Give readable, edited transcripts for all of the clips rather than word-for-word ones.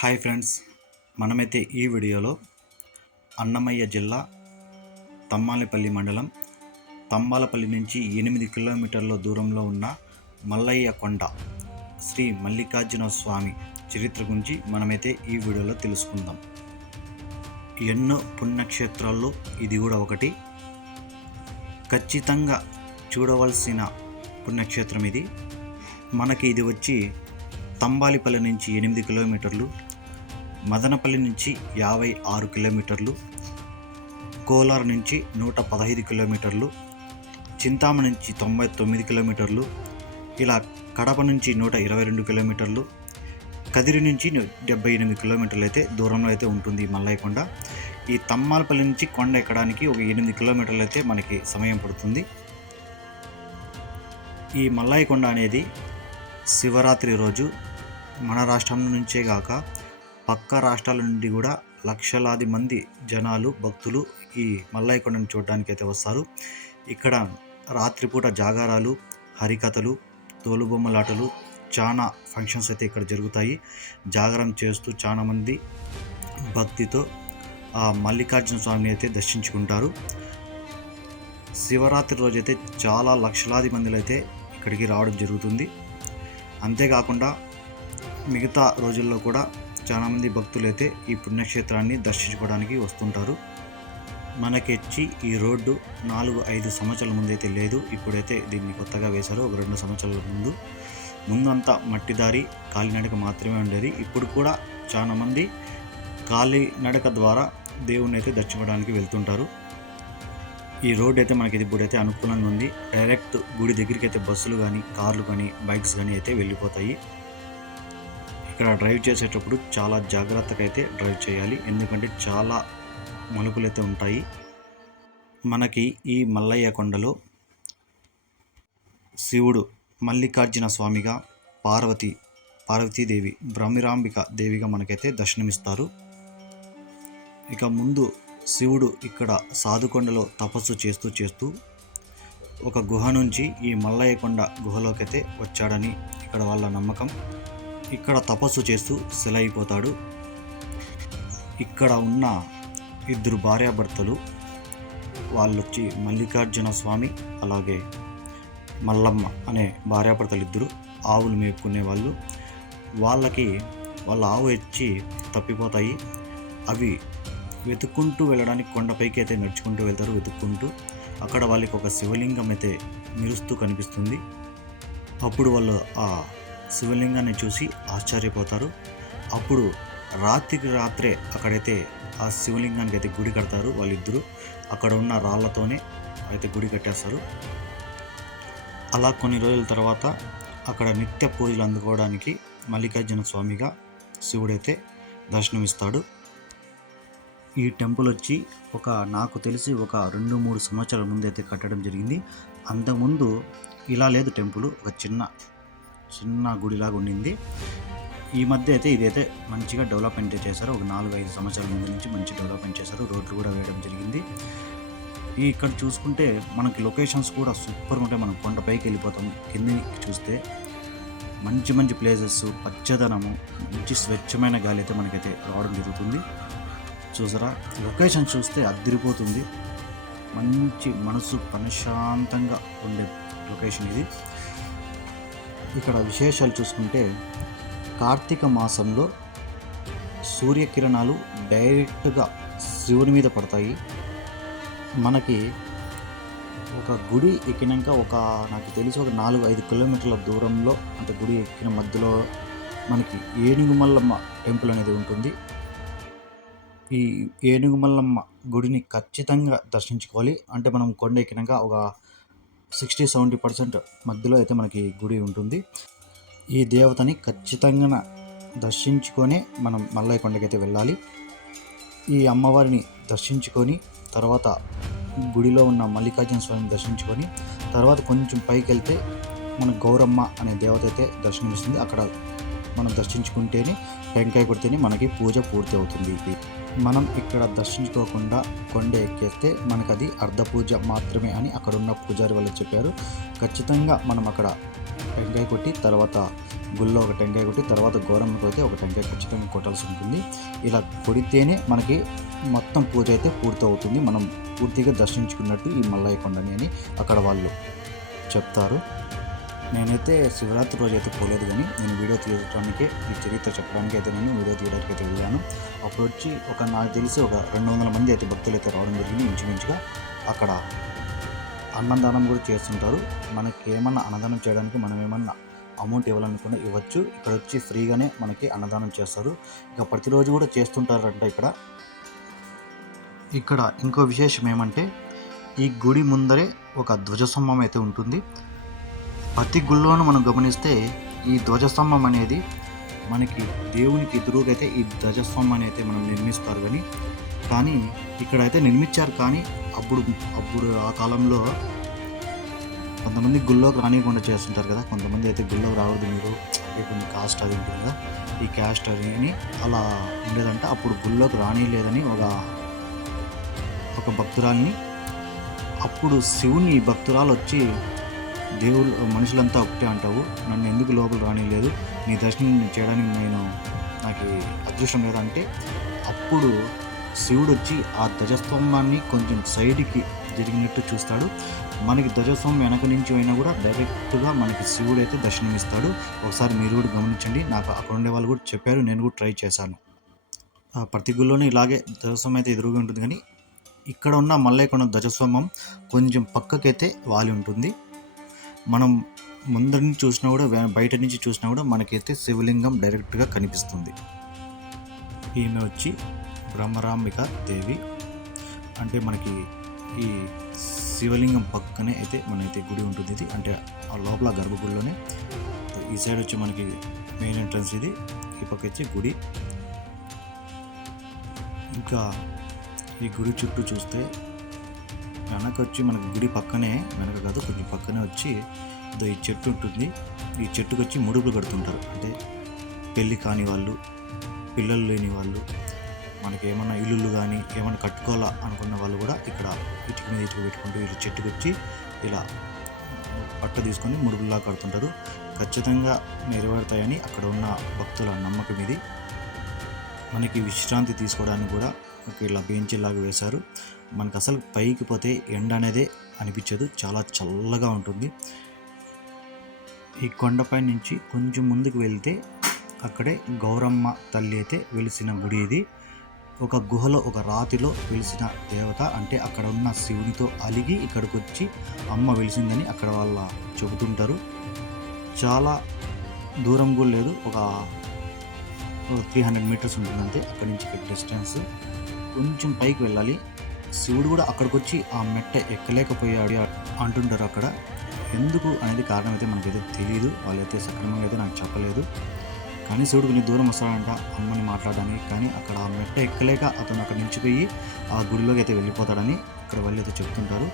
Hi friends, మనమైతే ఈ వీడియోలో అన్నమయ్య జిల్లా తమ్మాలపల్లి మండలం తంబాలపల్లి నుంచి 8 కిలోమీటర్ల దూరంలో ఉన్న మల్లయ్య కొండ శ్రీ మల్లికార్జున స్వామి చరిత్ర గురించి మనమైతే ఈ వీడియోలో తెలుసుకుందాం. ఎన్నో పుణ్యక్షేత్రాల్లో ఇది కూడా ఒకటి. ఖచ్చితంగా చూడవలసిన పుణ్యక్షేత్రం ఇది. మనకి ఇది వచ్చి తంబాలపల్లి నుంచి 8 కిలోమీటర్లు, మదనపల్లి నుంచి 56 కిలోమీటర్లు, కోలార్ నుంచి 115 కిలోమీటర్లు, చింతామణి నుంచి 99 కిలోమీటర్లు, ఇలా కడప నుంచి 122 కిలోమీటర్లు, కదిరి నుంచి 78 కిలోమీటర్లు అయితే దూరంలో అయితే ఉంటుంది ఈ మల్లయ్య కొండ. ఈ తమ్మాలపల్లి నుంచి కొండ ఎక్కడానికి ఒక 8 కిలోమీటర్లు అయితే మనకి సమయం పడుతుంది. ఈ మల్లయ్య కొండ అనేది శివరాత్రి రోజు మన రాష్ట్రం నుంచే కాక పక్క రాష్ట్రాల నుండి కూడా లక్షలాది మంది జనాలు, భక్తులు ఈ మల్లయ్య కొండను చూడడానికి అయితే వస్తారు. ఇక్కడ రాత్రిపూట జాగారాలు, హరికథలు, తోలుబొమ్మలాటలు, చాలా ఫంక్షన్స్ అయితే ఇక్కడ జరుగుతాయి. జాగరం చేస్తూ చాలామంది భక్తితో ఆ మల్లికార్జున స్వామిని అయితే దర్శించుకుంటారు. శివరాత్రి రోజైతే చాలా లక్షలాది మందిలో అయితే ఇక్కడికి రావడం జరుగుతుంది. అంతేకాకుండా మిగతా రోజుల్లో కూడా చాలామంది భక్తులు అయితే ఈ పుణ్యక్షేత్రాన్ని దర్శించుకోవడానికి వస్తుంటారు. మనకొచ్చి ఈ రోడ్డు 4-5 సంవత్సరాల ముందు అయితే లేదు. ఇప్పుడైతే దీన్ని కొత్తగా వేశారు. ఒక 2 సంవత్సరాల ముందంతా మట్టిదారి, కాలినడక మాత్రమే ఉండేది. ఇప్పుడు కూడా చాలామంది కాలినడక ద్వారా దేవుణ్ణి అయితే దర్శించడానికి వెళ్తుంటారు. ఈ రోడ్ అయితే మనకి ఇప్పుడైతే అనుకూలంగా ఉంది. డైరెక్ట్ గుడి దగ్గరికి అయితే బస్సులు కానీ, కార్లు కానీ, బైక్స్ కానీ అయితే వెళ్ళిపోతాయి. ఇక్కడ డ్రైవ్ చేసేటప్పుడు చాలా జాగ్రత్తగా అయితే డ్రైవ్ చేయాలి, ఎందుకంటే చాలా మలుపులు అయితే ఉంటాయి. మనకి ఈ మల్లయ్య కొండలో శివుడు మల్లికార్జున స్వామిగా, పార్వతీదేవి భ్రమిరాంబిక దేవిగా మనకైతే దర్శనమిస్తారు. ఇక ముందు శివుడు ఇక్కడ సాధుకొండలో తపస్సు చేస్తూ ఒక గుహ నుంచి ఈ మల్లయ్య కొండ గుహలోకైతే వచ్చాడని ఇక్కడ వాళ్ళ నమ్మకం. ఇక్కడ తపస్సు చేస్తూ శిలైపోతాడు. ఇక్కడ ఉన్న 2 భార్యాభర్తలు వాళ్ళు వచ్చి మల్లికార్జున స్వామి, అలాగే మల్లమ్మ అనే భార్యాభర్తలు 2 ఆవులు మేపుకునే వాళ్ళు. వాళ్ళ ఆవు వచ్చి తప్పిపోతాయి. అవి వెతుక్కుంటూ వెళ్ళడానికి కొండపైకి అయితే నడుచుకుంటూ వెళ్తారు. వెతుక్కుంటూ అక్కడ వాళ్ళకి ఒక శివలింగం అయితే మెరుస్తూ కనిపిస్తుంది. అప్పుడు వాళ్ళు ఆ శివలింగాన్ని చూసి ఆశ్చర్యపోతారు. అప్పుడు రాత్రికి రాత్రే అక్కడైతే ఆ శివలింగానికి అయితే గుడి కడతారు వాళ్ళిద్దరూ. అక్కడ ఉన్న రాళ్లతోనే అయితే గుడి కట్టేస్తారు. అలా కొన్ని రోజుల తర్వాత అక్కడ నిత్య పూజలు అందుకోవడానికి మల్లికార్జున స్వామిగా శివుడైతే దర్శనమిస్తాడు. ఈ టెంపుల్ వచ్చి నాకు తెలిసి ఒక 2-3 సంవత్సరాల ముందు అయితే కట్టడం జరిగింది. అంతకుముందు ఇలా లేదు టెంపుల్, ఒక చిన్న గుడిలాగా ఉండింది. ఈ మధ్య అయితే ఇదైతే మంచిగా డెవలప్మెంట్ చేశారు. ఒక 4-5 సంవత్సరాల ముందు నుంచి మంచి డెవలప్మెంట్ చేశారు. రోడ్లు కూడా వేయడం జరిగింది. ఇక్కడ చూసుకుంటే మనకి లొకేషన్స్ కూడా సూపర్గా ఉంటాయి. మనం కొండపైకి వెళ్ళిపోతాం. కిందకి చూస్తే మంచి ప్లేసెస్, పచ్చదనము, మంచి స్వచ్ఛమైన గాలి అయితే మనకైతే రావడం జరుగుతుంది. చూసారా, లొకేషన్ చూస్తే అదిరిపోతుంది. మంచి మనసు ప్రశాంతంగా ఉండే లొకేషన్ ఇది. ఇక్కడ విశేషాలు చూసుకుంటే కార్తీక మాసంలో సూర్యకిరణాలు డైరెక్ట్గా శివుని మీద పడతాయి. మనకి ఒక గుడి ఎక్కినాక నాకు తెలిసి ఒక 4-5 కిలోమీటర్ల దూరంలో, అంటే గుడి ఎక్కిన మధ్యలో మనకి ఏనుగుమల్లమ్మ టెంపుల్ అనేది ఉంటుంది. ఈ ఏనుగుమల్లమ్మ గుడిని ఖచ్చితంగా దర్శించుకోవాలి. అంటే మనం కొండ ఎక్కినాక ఒక 60-70% మధ్యలో అయితే మనకి గుడి ఉంటుంది. ఈ దేవతని ఖచ్చితంగా దర్శించుకొని మనం మల్లయ్య కొండకైతే వెళ్ళాలి. ఈ అమ్మవారిని దర్శించుకొని తర్వాత గుడిలో ఉన్న మల్లికార్జున స్వామిని దర్శించుకొని తర్వాత కొంచెం పైకి వెళ్తే మన గౌరమ్మ అనే దేవత అయితే దర్శనమిస్తుంది. అక్కడ మనం దర్శించుకుంటేనే, టెంకాయ కొడితేనే మనకి పూజ పూర్తి అవుతుంది. మనం ఇక్కడ దర్శించుకోకుండా కొండ ఎక్కేస్తే మనకు అది అర్ధ పూజ మాత్రమే అని అక్కడ ఉన్న పూజారి వాళ్ళు చెప్పారు. ఖచ్చితంగా మనం అక్కడ టెంకాయ కొట్టి తర్వాత గుళ్ళో ఒక టెంకాయ కొట్టి తర్వాత గౌరమ్మకి అయితే ఒక టెంకాయ ఖచ్చితంగా కొట్టాల్సి ఉంటుంది. ఇలా కొడితేనే మనకి మొత్తం పూజ అయితే పూర్తవుతుంది, మనం పూర్తిగా దర్శించుకున్నట్టు ఈ మల్లయ్య కొండని అని అక్కడ వాళ్ళు చెప్తారు. నేనైతే శివరాత్రి రోజు అయితే పోలేదు, కానీ నేను వీడియో తీయడానికే ఈ చరిత్ర చెప్పడానికి అయితే నేను వీడియో తీయడానికి అయితే వెళ్ళాను. అప్పుడు వచ్చి నాకు తెలిసి ఒక 200 మంది అయితే భక్తులు అయితే రావడం జరిగింది ఇంచుమించుగా. అక్కడ అన్నదానం కూడా చేస్తుంటారు. మనకి ఏమన్నా అన్నదానం చేయడానికి మనం ఏమన్నా అమౌంట్ ఇవ్వాలనుకున్నా ఇవ్వచ్చు. ఇక్కడ వచ్చి ఫ్రీగానే మనకి అన్నదానం చేస్తారు. ఇక ప్రతిరోజు కూడా చేస్తుంటారంట. ఇక్కడ ఇంకో విశేషం ఏమంటే, ఈ గుడి ముందరే ఒక ధ్వజస్తంభం అయితే ఉంటుంది. ప్రతి గుళ్ళోనూ మనం గమనిస్తే ఈ ధ్వజస్తంభం అనేది మనకి దేవునికి ఎదురుగా అయితే ఈ ధ్వజస్తంభం అనేది అయితే మనం నిర్మిస్తారు. కానీ ఇక్కడైతే నిర్మించారు. కానీ అప్పుడు ఆ కాలంలో కొంతమంది గుళ్ళోకి రానియకుండా చేస్తుంటారు కదా, కొంతమంది అయితే గుళ్ళోకి రావద్దు మీరు, కొన్ని కాస్ట్ అది ఉంటుంది కదా, ఈ క్యాస్ట్ అని అలా ఉండేదంట. అప్పుడు గుళ్ళోకి రానియలేదని ఒక భక్తురాల్ని, అప్పుడు శివుని భక్తురాలు వచ్చి, దేవుడు మనుషులంతా ఒకటే అంటావు, నన్ను ఎందుకు లోపల రానిలేదు, నీ దర్శనం చేయడానికి నాకు అదృష్టం లేదంటే, అప్పుడు శివుడు వచ్చి ఆ ధ్వజస్తంభాన్ని కొంచెం సైడ్కి జరిగినట్టు చూస్తాడు. మనకి ధ్వజస్తంభం వెనక నుంచి అయినా కూడా డైరెక్ట్గా మనకి శివుడు అయితే దర్శనమిస్తాడు. ఒకసారి మీరు కూడా గమనించండి. నాకు అక్కడ ఉండే వాళ్ళు కూడా చెప్పారు, నేను కూడా ట్రై చేశాను. ప్రతి గుళ్ళోనే ఇలాగే ధ్వజస్తంభం అయితే ఎదురుగా ఉంటుంది. కానీ ఇక్కడ ఉన్న మల్లయ్య కొండ ధ్వజస్తంభం కొంచెం పక్కకైతే వాలి ఉంటుంది. మనం ముందర నుంచి చూసినా కూడా బయట నుంచి చూసినా కూడా మనకైతే శివలింగం డైరెక్ట్గా కనిపిస్తుంది. ఈమె వచ్చి బ్రహ్మరాంబిక దేవి. అంటే మనకి ఈ శివలింగం పక్కనే అయితే మనైతే గుడి ఉంటుంది. ఇది అంటే ఆ లోపల గర్భగుడిలోనే. ఈ సైడ్ వచ్చి మనకి మెయిన్ ఎంట్రన్స్ ఇది, ఈ పక్క వచ్చి గుడి. ఇంకా ఈ గుడి చుట్టూ చూస్తే వెనక వచ్చి మనకి గుడి పక్కనే, వెనక కాదు కొంచెం పక్కనే వచ్చి ఈ చెట్టు ఉంటుంది. ఈ చెట్టుకు వచ్చి ముడుపులు కడుతుంటారు. అంటే పెళ్ళి కాని వాళ్ళు, పిల్లలు లేని వాళ్ళు, మనకి ఏమన్నా ఇల్లులు కానీ ఏమన్నా కట్టుకోవాలా అనుకున్న వాళ్ళు కూడా ఇక్కడ ఇటుక మీద ఇటుక పెట్టుకుంటూ వీళ్ళు చెట్టుకు వచ్చి ఇలా పట్ట తీసుకొని ముడుపులా కడుతుంటారు. ఖచ్చితంగా నెరవేరుతాయని అక్కడ ఉన్న భక్తుల నమ్మకం ఇది. మనకి విశ్రాంతి తీసుకోవడానికి కూడా ఇలా బెంచీలాగా వేశారు. మనకు అసలు పైకి పోతే ఎండ అనేదే అనిపించదు, చాలా చల్లగా ఉంటుంది. ఈ కొండపై నుంచి కొంచెం ముందుకు వెళ్తే అక్కడే గౌరమ్మ తల్లి అయితే వెలిసిన గుడి ఇది. ఒక గుహలో ఒక రాతిలో వెలిసిన దేవత. అంటే అక్కడ ఉన్న శివునితో అలిగి ఇక్కడికి వచ్చి అమ్మ వెలిసిందని అక్కడ వాళ్ళ చెబుతుంటారు. చాలా దూరం కూడా లేదు, ఒక 300 మీటర్స్ ఉంటుంది అంతే అక్కడి నుంచి డిస్టెన్స్. కొంచెం పైకి వెళ్ళాలి. శివుడు కూడా అక్కడికి వచ్చి ఆ మెట్ట ఎక్కలేకపోయాడు అంటుంటారు. అక్కడ ఎందుకు అనేది కారణం అయితే మనకైతే తెలియదు, వాళ్ళైతే సక్రమంగా అయితే నాకు చెప్పలేదు. కానీ శివుడు కొంచెం దూరం వస్తాడంట అమ్మని మాట్లాడడానికి. కానీ అక్కడ ఆ మెట్ట ఎక్కలేక అతను అక్కడ నిలిచిపోయి ఆ గుడిలోకి అయితే వెళ్ళిపోతాడని ఇక్కడ వాళ్ళు అయితే చెప్తుంటారు.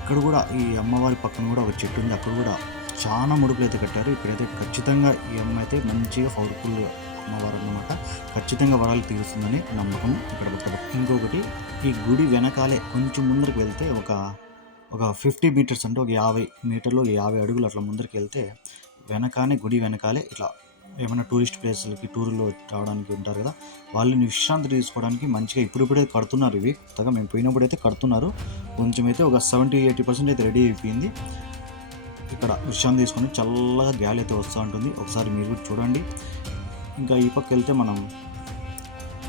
ఇక్కడ కూడా ఈ అమ్మవారి పక్కన కూడా ఒక చెట్టు ఉంది, అక్కడ కూడా చాలా ముడుపులు అయితే కట్టారు. ఇక్కడైతే ఖచ్చితంగా ఈ అమ్మ అయితే మంచిగా పవర్ఫుల్ అమ్మవారు అన్నమాట, ఖచ్చితంగా వరాలు తీరుస్తుందని నమ్మకం ఇక్కడ భక్తులు. ఇంకొకటి, ఈ గుడి వెనకాలే కొంచెం ముందరికి వెళ్తే ఒక 50 మీటర్స్ అంటే ఒక 50 మీటర్లు 50 అడుగులు అట్లా ముందరికి వెళ్తే గుడి వెనకాలే ఇట్లా ఏమైనా టూరిస్ట్ ప్లేస్లకి టూర్లో రావడానికి ఉంటారు కదా, వాళ్ళని విశ్రాంతి తీసుకోవడానికి మంచిగా ఇప్పుడిప్పుడే కడుతున్నారు. ఇవి కొత్తగా మేము పోయినప్పుడు అయితే కడుతున్నారు. కొంచెం అయితే ఒక 70-80% అయితే రెడీ అయిపోయింది. ఇక్కడ విశ్రాంతి తీసుకొని చల్లగా గాలి అయితే వస్తూ ఉంటుంది. ఒకసారి మీరు కూడా చూడండి. ఇంకా ఈ పక్క వెళ్తే మనం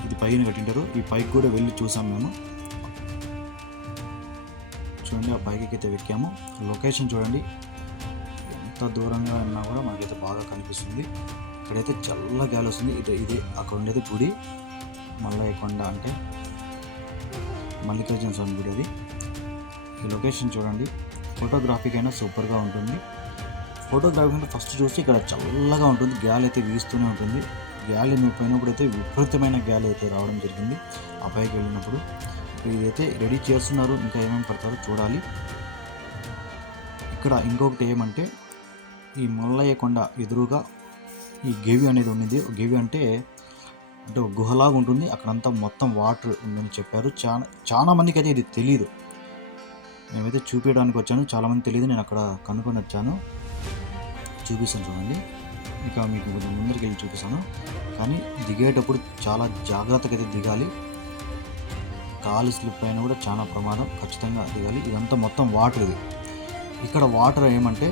ఇది పైన కట్టింటారు, ఈ పైకి కూడా వెళ్ళి చూసాం మేము. చూడండి, ఆ పైకి అయితే ఎక్కాము. లొకేషన్ చూడండి, ఎంత దూరంగా ఉన్నా కూడా మనకైతే బాగా కనిపిస్తుంది. ఇక్కడైతే చల్ల గాలి వస్తుంది. ఇదే అక్కడ ఉండేది గుడి, మల్లయ్య కొండ అంటే మల్లికార్జున స్వామి గుడి అది. ఈ లొకేషన్ చూడండి, ఫోటోగ్రఫీకి అయినా సూపర్గా ఉంటుంది. ఫోటోగ్రఫీ అంటే ఫస్ట్ చూస్తే ఇక్కడ చల్లగా ఉంటుంది, గాలి అయితే వీస్తూనే ఉంటుంది. గాలి మేము పోయినప్పుడు అయితే విపరీతమైన గాలి అయితే రావడం జరిగింది ఆ పైకి వెళ్ళినప్పుడు. ఇదైతే రెడీ చేస్తున్నారు, ఇంకా ఏమేమి పడతారో చూడాలి. ఇక్కడ ఇంకొకటి ఏమంటే, ఈ మల్లయ్య కొండ ఎదురుగా ఈ గేవి అనేది ఉన్నది. గేవి అంటే ఒక గుహలాగా ఉంటుంది, అక్కడంతా మొత్తం వాటర్ ఉందని చెప్పారు. చాలా మందికి అయితే ఇది తెలియదు. మేమైతే చూపించడానికి వచ్చాను, చాలామంది తెలియదు, నేను అక్కడ కనుక్కొని వచ్చాను. చూపిస్తాను చూడండి. ఇక మీకు కొంచెం ముందరికి వెళ్ళి చూపిస్తాను. కానీ దిగేటప్పుడు చాలా జాగ్రత్తగా అయితే దిగాలి. కాలు స్లిప్ అయినా కూడా చాలా ప్రమాదం, ఖచ్చితంగా దిగాలి. ఇదంతా మొత్తం వాటర్ ఇది. ఇక్కడ వాటర్ ఏమంటే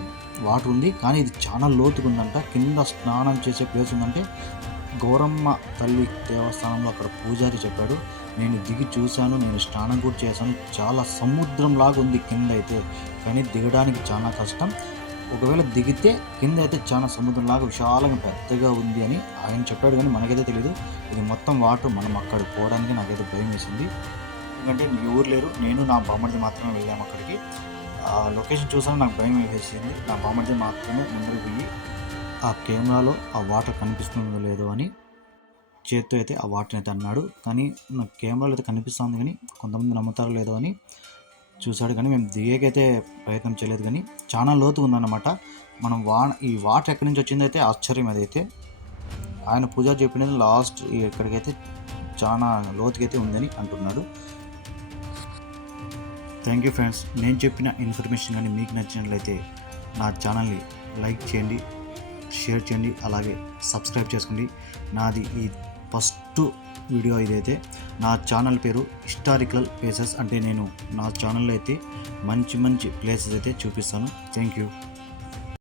వాటర్ ఉంది, కానీ ఇది చాలా లోతుగా ఉందంట. కింద స్నానం చేసే ప్లేస్ ఉందంటే గౌరమ్మ తల్లి దేవస్థానంలో అక్కడ పూజారి చెప్పాడు. నేను దిగి చూశాను, నేను స్నానం కూడా చేశాను. చాలా సముద్రంలాగా ఉంది కింద అయితే, కానీ దిగడానికి చాలా కష్టం. ఒకవేళ దిగితే కింద అయితే చాలా సముద్రంలాగా విశాలంగా పెద్దగా ఉంది అని ఆయన చెప్పాడు, కానీ మనకైతే తెలియదు. ఇది మొత్తం వాటర్. మనం అక్కడికి పోవడానికి నాకైతే భయం వేసింది, ఎందుకంటే ఎవరు లేరు, నేను నా బామ్మడిది మాత్రమే వెళ్ళాము అక్కడికి. ఆ లొకేషన్ చూసాను, నాకు భయం వేసింది. నా బామ్మడిది మాత్రమే ముందుకు పోయి ఆ కెమెరాలో ఆ వాటర్ కనిపిస్తుందో లేదో అని చేత్తో అయితే ఆ వాటర్ని అయితే అన్నాడు. కానీ నాకు కెమెరాలో అయితే కనిపిస్తుంది, కానీ కొంతమంది నమ్ముతారో లేదో అని చూశాడు. కానీ మేము దిగేకైతే ప్రయత్నం చేయలేదు, కానీ చాలా లోతు ఉందన్నమాట. మనం ఈ వాటర్ ఎక్కడి నుంచి వచ్చిందైతే ఆశ్చర్యం. అదైతే ఆయన పూజారి చెప్పినది లాస్ట్ ఎక్కడికైతే చాలా లోతుకైతే ఉందని అంటున్నాడు. Thank you friends. నేను చెప్పిన ఇన్ఫర్మేషన్ కానీ మీకు నచ్చినట్లయితే నా ఛానల్ని లైక్ చేయండి, షేర్ చేయండి, అలాగే సబ్స్క్రైబ్ చేసుకోండి. నాది ఈ ఫస్ట్ వీడియో ఇదైతే. నా ఛానల్ పేరు హిస్టారికల్ ప్లేసెస్. అంటే నేను నా ఛానల్లో అయితే మంచి మంచి ప్లేసెస్ అయితే చూపిస్తాను. Thank you.